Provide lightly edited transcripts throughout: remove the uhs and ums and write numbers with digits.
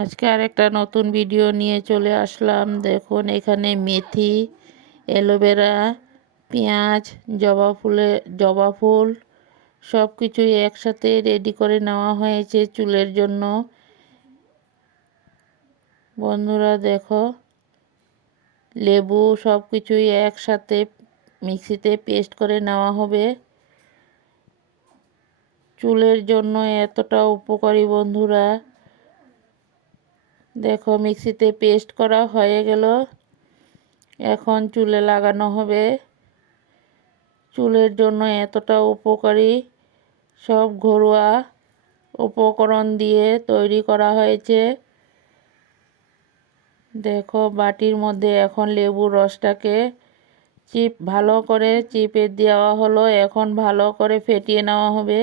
আজকে আরেকটা নতুন ভিডিও নিয়ে চলে আসলাম। দেখুন এখানে মেথি, অ্যালোভেরা, পেঁয়াজ, জবা ফুল সব কিছুই একসাথে রেডি করে নেওয়া হয়েছে চুলের জন্য। বন্ধুরা দেখো, লেবু সব কিছুই একসাথে মিক্সিতে পেস্ট করে নেওয়া হবে। চুলের জন্য এতটা উপকারী বন্ধুরা। দেখো মিক্সিতে পেস্ট করা হয়ে গেল, এখন চুলে লাগানো হবে। চুলের জন্য এতটা উপকারী সব ঘরোয়া উপকরণ দিয়ে তৈরি করা হয়েছে। দেখো বাটির মধ্যে এখন লেবুর রসটাকে ভালো করে চিপে দেওয়া হলো। এখন ভালো করে ফেটিয়ে নেওয়া হবে,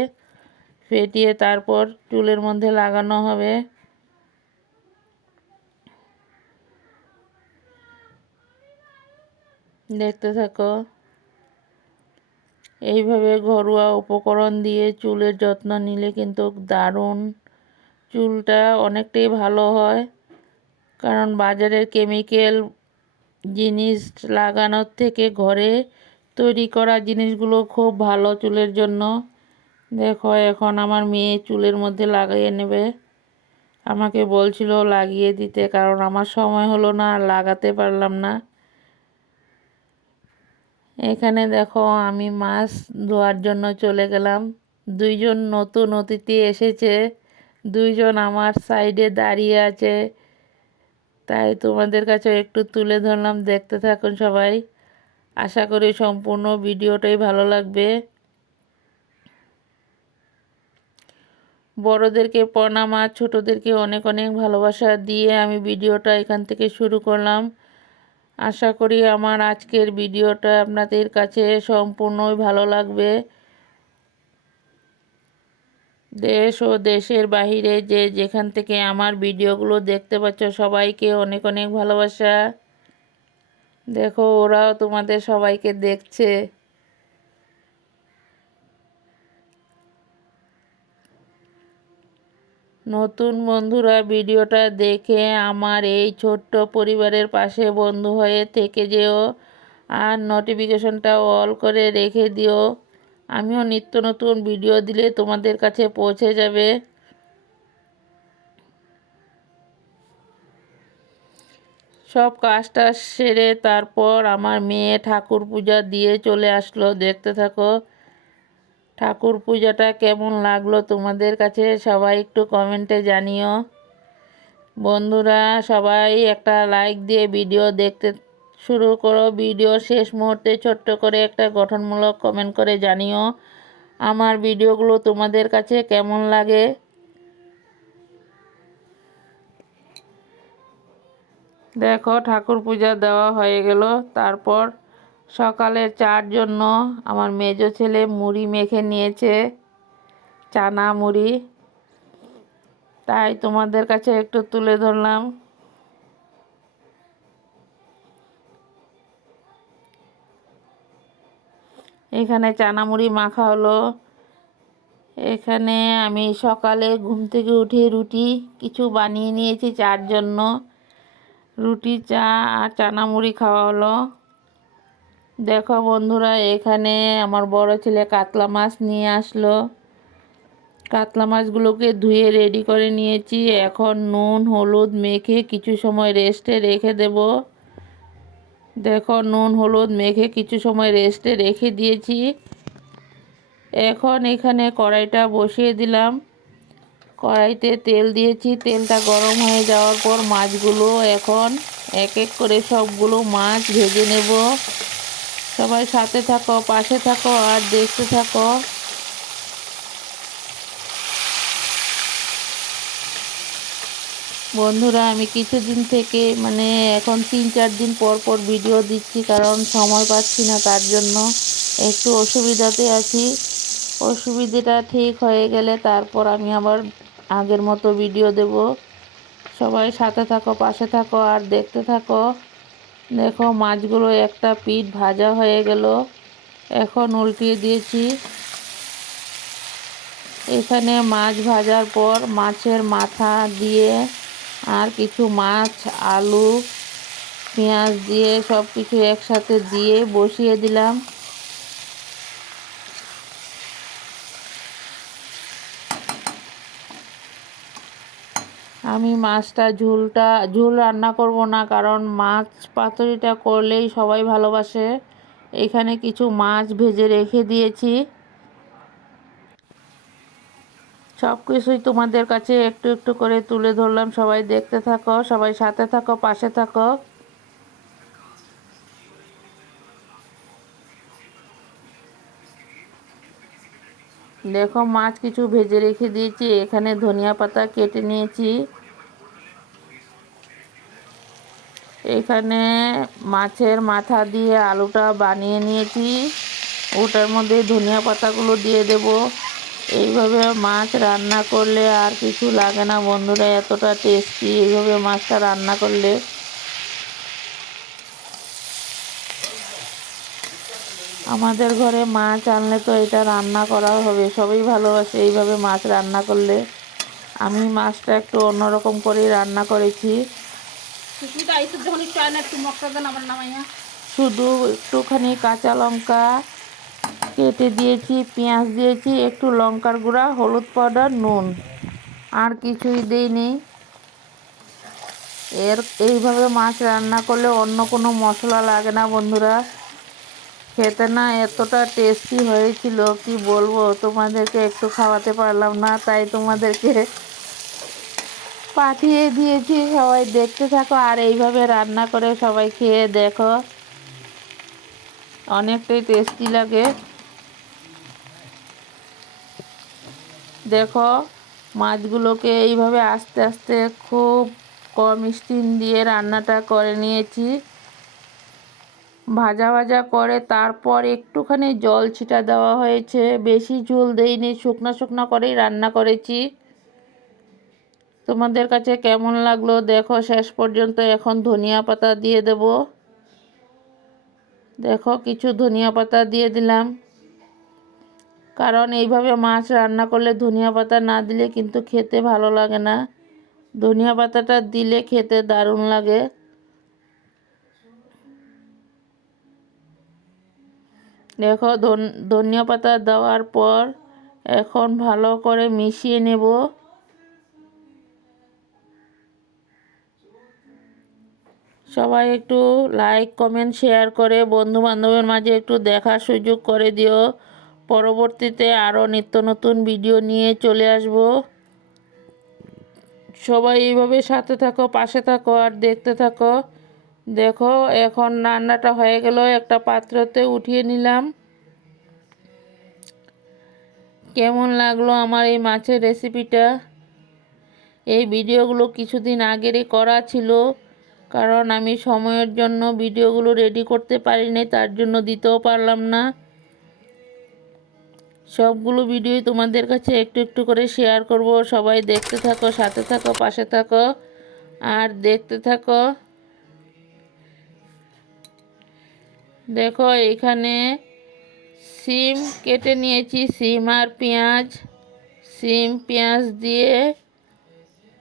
ফেটিয়ে তারপর চুলের মধ্যে লাগানো হবে। দেখতে থাকো। এইভাবে ঘরোয়া উপকরণ দিয়ে চুলের যত্ন নিলে কিন্তু দারুণ চুলটা অনেকটাই ভালো হয়। কারণ বাজারের কেমিক্যাল জিনিস লাগানোর থেকে ঘরে তৈরি করা জিনিসগুলো খুব ভালো চুলের জন্য। দেখো এখন আমার মেয়ে চুলের মধ্যে লাগিয়ে নেবে। আমাকে বলছিল লাগিয়ে দিতে, কারণ আমার সময় হলো না, লাগাতে পারলাম না। এখানে দেখো আমি মাছ ধোয়ার জন্য চলে গেলাম। দুইজন নতুন অতিথি এসেছে, দুইজন আমার সাইডে দাঁড়িয়ে আছে, তাই তোমাদের কাছে একটু তুলে ধরলাম। দেখতে থাকুন সবাই, আশা করি সম্পূর্ণ ভিডিওটাই ভালো লাগবে। বড়দেরকে প্রণাম আর ছোটদেরকে অনেক অনেক ভালোবাসা দিয়ে আমি ভিডিওটা এখান থেকে শুরু করলাম। আশা করি আমার আজকের ভিডিওটা আপনাদের কাছে সম্পূর্ণই ভালো লাগবে। দেশ ও দেশের বাহিরে যে যেখান থেকে আমার ভিডিওগুলো দেখতে পাচ্ছ সবাইকে অনেক অনেক ভালোবাসা। দেখো ওরাও তোমাদের সবাইকে দেখছে। নতুন বন্ধুরা ভিডিওটা দেখে আমার এই ছোট্ট পরিবারের পাশে বন্ধু হয়ে থেকে যেও, আর নোটিফিকেশনটা অল করে রেখে দিও। আমিও নিত্য নতুন ভিডিও দিলে তোমাদের কাছে পৌঁছে যাবে। সব কাজটা সেরে তারপর আমার মেয়ে ঠাকুর পূজা দিয়ে চলে আসলো। দেখতে থাকো ঠাকুর পূজাটা কেমন লাগলো তোমাদের কাছে সবাই একটু কমেন্টে জানিও। বন্ধুরা সবাই একটা লাইক দিয়ে ভিডিও দেখতে শুরু করো। ভিডিও শেষ মুহূর্তে ছোট্ট করে একটা গঠনমূলক কমেন্ট করে জানিও আমার ভিডিওগুলো তোমাদের কাছে কেমন লাগে। দেখো ঠাকুর পূজা দেওয়া হয়ে গেল। তারপর সকালের চার জন্য আমার মেজো ছেলে মুড়ি মেখে নিয়েছে, চানা মুড়ি, তাই তোমাদের কাছে একটু তুলে ধরলাম। এখানে চানা মুড়ি মাখা হলো। এখানে আমি সকালে ঘুম থেকে উঠে রুটি কিছু বানিয়ে নিয়েছি চার জন্য। রুটি, চা আর চানা মুড়ি খাওয়া হলো। দেখো বন্ধুরা এখানে আমার বড় ছেলে কাতলা মাছ নিয়ে আসলো। কাতলা মাছগুলোকে ধুয়ে রেডি করে নিয়েছি। এখন নুন হলুদ মেখে কিছু সময় রেস্টে রেখে দেব। দেখো নুন হলুদ মেখে কিছু সময় রেস্টে রেখে দিয়েছি। এখন এখানে কড়াইটা বসিয়ে দিলাম। কড়াইতে তেল দিয়েছি, তেলটা গরম হয়ে যাওয়ার পর মাছগুলো এখন এক এক করে সবগুলো মাছ ভেজে নেব। সবাই সাথে থাকো, পাশে থাকো আর দেখতে থাকো। বন্ধুরা আমি কিছুদিন থেকে এখন 3-4 দিন পর পর ভিডিও দিচ্ছি, কারণ সময় পাচ্ছি না, তার জন্য একটু অসুবিধাতে আছি। অসুবিধাটা ঠিক হয়ে গেলে তারপর আমি আবার আগের মতো ভিডিও দেব। সবাই সাথে থাকো, পাশে থাকো আর দেখতে থাকো। দেখো মাছগুলো একটা পিঠ ভাজা হয়ে গেল, এখন উল্টিয়ে দিয়েছি। এখানে মাছ ভাজার পর মাছের মাথা দিয়ে আর কিছু মাছ, আলু, পেঁয়াজ দিয়ে সব কিছু একসাথে দিয়ে বসিয়ে দিলাম। আমি মাছটা ঝোল রান্না করব না, কারণ মাছ পাতুরিটা করলেই সবাই ভালোবাসে। এখানে কিছু মাছ ভেজে রেখে দিয়েছি। সব কিছুই তোমাদের কাছে একটু একটু করে তুলে ধরলাম। সবাই দেখতে থাকো, সবাই সাথে থাকো, পাশে থাকো। দেখো মাছ কিছু ভেজে রেখে দিয়েছি। এখানে ধনিয়া পাতা কেটে নিয়েছি। এখানে মাছের মাথা দিয়ে আলুটা বানিয়ে নিয়েছি। ওটার মধ্যে ধনিয়া পাতাগুলো দিয়ে দেব। এইভাবে মাছ রান্না করলে আর কিছু লাগে না বন্ধুরা, এতটা টেস্টি এইভাবে মাছটা রান্না করলে। আমাদের ঘরে মাছ আনলে তো এটা রান্না করা হবে, সবাই ভালোবাসে এইভাবে মাছ রান্না করলে। আমি মাছটা একটু অন্যরকম করেই রান্না করেছি। শুধু একটুখানি কাঁচা লঙ্কা কেটে দিয়েছি, পেঁয়াজ দিয়েছি, একটু লঙ্কার গুঁড়া, হলুদ পাউডার, নুন, আর কিছুই দিইনি। এইভাবে মাছ রান্না করলে অন্য কোনো মশলা লাগে না বন্ধুরা। খেতে না এতটা টেস্টি হয়েছিল কি বলবো, তোমাদেরকে একটু খাওয়াতে পারলাম না, তাই তোমাদেরকে পাঠিয়ে দিয়েছি। সবাই দেখতে থাকো আর এইভাবে রান্না করে সবাই খেয়ে দেখো, অনেকটাই টেস্টি লাগে। দেখো মাছগুলোকে এইভাবে আস্তে আস্তে খুব কম স্টিম দিয়ে রান্নাটা করে নিয়েছি। ভাজা ভাজা করে তারপর একটুখানি জল ছিটা দেওয়া হয়েছে, বেশি ঝোল দেইনি, শুকনো শুকনো করেই রান্না করেছি। তোমাদের কাছে কেমন লাগলো দেখো শেষ পর্যন্ত। এখন ধনিয়া পাতা দিয়ে দেব। দেখো কিছু ধনিয়া পাতা দিয়ে দিলাম, কারণ এইভাবে মাছ রান্না করলে ধনিয়া পাতা না দিলে কিন্তু খেতে ভালো লাগে না। ধনিয়া পাতাটা দিলে খেতে দারুণ লাগে। দেখো ধনিয়া পাতা দেওয়ার পর এখন ভালো করে মিশিয়ে নেব। সবাই একটু লাইক, কমেন্ট, শেয়ার করে বন্ধু বান্ধবের মাঝে একটু দেখার সুযোগ করে দিও। পরবর্তীতে আরও নিত্য নতুন ভিডিও নিয়ে চলে আসব। সবাই এইভাবে সাথে থাকো, পাশে থাকো আর দেখতে থাকো। দেখো এখন রান্নাটা হয়ে গেল, একটা পাত্রতে উঠিয়ে নিলাম। কেমন লাগলো আমার এই মাছের রেসিপিটা? এই ভিডিওগুলো কিছুদিন আগেরই করা ছিল, কারণ আমি সময়ের জন্য ভিডিওগুলো রেডি করতে পারিনি, তার জন্য দিতেও পারলাম না। সবগুলো ভিডিওই তোমাদের কাছে একটু একটু করে শেয়ার করব। সবাই দেখতে থাকো, সাথে থাকো, পাশে থাকো আর দেখতে থাকো। দেখো এখানে সিম কেটে নিয়েছি, সিম আর পেঁয়াজ। সিম পেঁয়াজ দিয়ে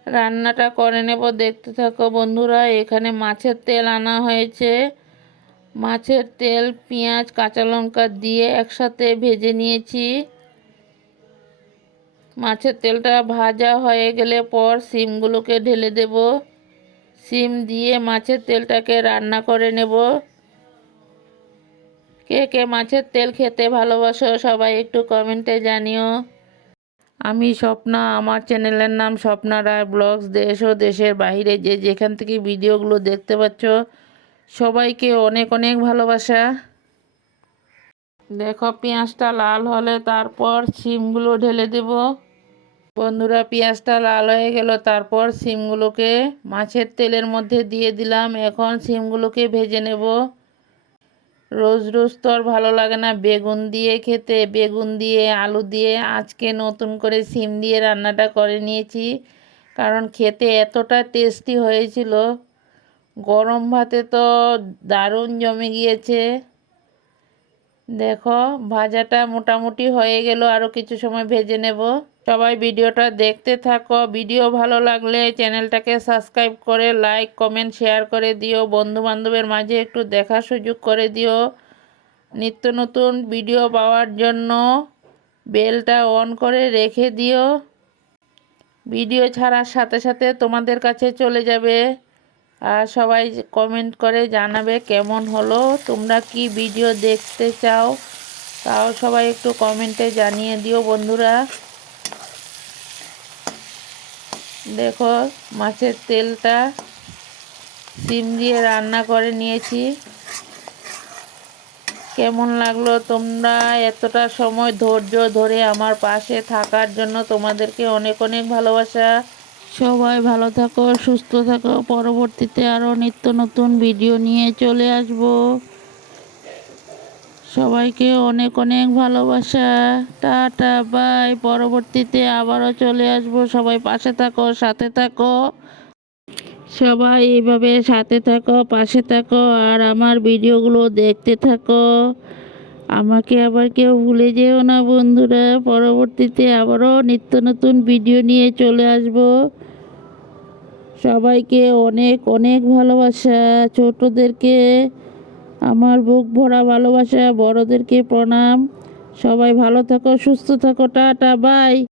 রান্নাটা করে নেব, দেখতে থাকো বন্ধুরা। এখানে মাছের তেল আনা হয়েছে। মাছের তেল, পেঁয়াজ, কাঁচা লঙ্কা দিয়ে একসাথে ভেজে নিয়েছি। মাছের তেলটা ভাজা হয়ে গেলে পর সিমগুলোকে ঢেলে দেব। সিম দিয়ে মাছের তেলটাকে রান্না করে নেব। কে কে মাছের তেল খেতে ভালোবাসো সবাই একটু কমেন্টে জানিও। আমি স্বপ্না, আমার চ্যানেলের নাম স্বপ্না রায় ব্লগস। দেশ ও দেশের বাইরে যে যেখান থেকে ভিডিওগুলো দেখতে পাচ্ছ সবাইকে অনেক অনেক ভালোবাসা। দেখো পেঁয়াজটা লাল হলে তারপর সিমগুলো ঢেলে দেব। বন্ধুরা পেঁয়াজটা লাল হয়ে গেল, তারপর সিমগুলোকে মাছের তেলের মধ্যে দিয়ে দিলাম। এখন সিমগুলোকে ভেজে নেব। রোজ রোজ তো আর ভালো লাগে না বেগুন দিয়ে খেতে, বেগুন দিয়ে আলু দিয়ে আজকে নতুন করে সিম দিয়ে রান্নাটা করে নিয়েছি, কারণ খেতে এতটা টেস্টি হয়েছিল। গরম ভাতে তো দারুণ জমে গিয়েছে। দেখো ভাজাটা মোটামুটি হয়ে গেল, আরও কিছু সময় ভেজে নেব। সবাই ভিডিওটা দেখতে থাকো। ভিডিও ভালো লাগলে চ্যানেলটাকে সাবস্ক্রাইব করে লাইক কমেন্ট শেয়ার করে দিও। বন্ধু বান্ধবের মাঝে একটু দেখার সুযোগ করে দিও। নিত্য নতুন ভিডিও পাওয়ার জন্য বেলটা অন করে রেখে দিও। ভিডিও ছাড়ার সাথে সাথে তোমাদের কাছে চলে যাবে। আর সবাই কমেন্ট করে জানাবে কেমন হলো, তোমরা কি ভিডিও দেখতে চাও তাও সবাই একটু কমেন্টে জানিয়ে দিও বন্ধুরা। দেখো মাছের তেলটা সিম দিয়ে রান্না করে নিয়েছি। কেমন লাগলো, তোমরা এতটা সময় ধৈর্য ধরে আমার পাশে থাকার জন্য তোমাদেরকে অনেক অনেক ভালোবাসা। সবাই ভালো থাকো, সুস্থ থাকো। পরবর্তীতে আরও নিত্য নতুন ভিডিও নিয়ে চলে আসব। সবাইকে অনেক অনেক ভালোবাসা। Tata bye. পরবর্তীতে আবারও চলে আসব। সবাই পাশে থাকো, সাথে থাকো। সবাই এইভাবে সাথে থাকো, পাশে থাকো, আর আমার ভিডিওগুলো দেখতে থাকো। আমাকে আবার কেউ ভুলে যেও না বন্ধুরা। পরবর্তীতে আবারও নিত্য নতুন ভিডিও নিয়ে চলে আসব। সবাইকে অনেক অনেক ভালোবাসা। ছোটদেরকে আমার বুক ভরা ভালোবাসা, বড়দেরকে প্রণাম। সবাই ভালো থাকো, সুস্থ থাকো। Tata bye.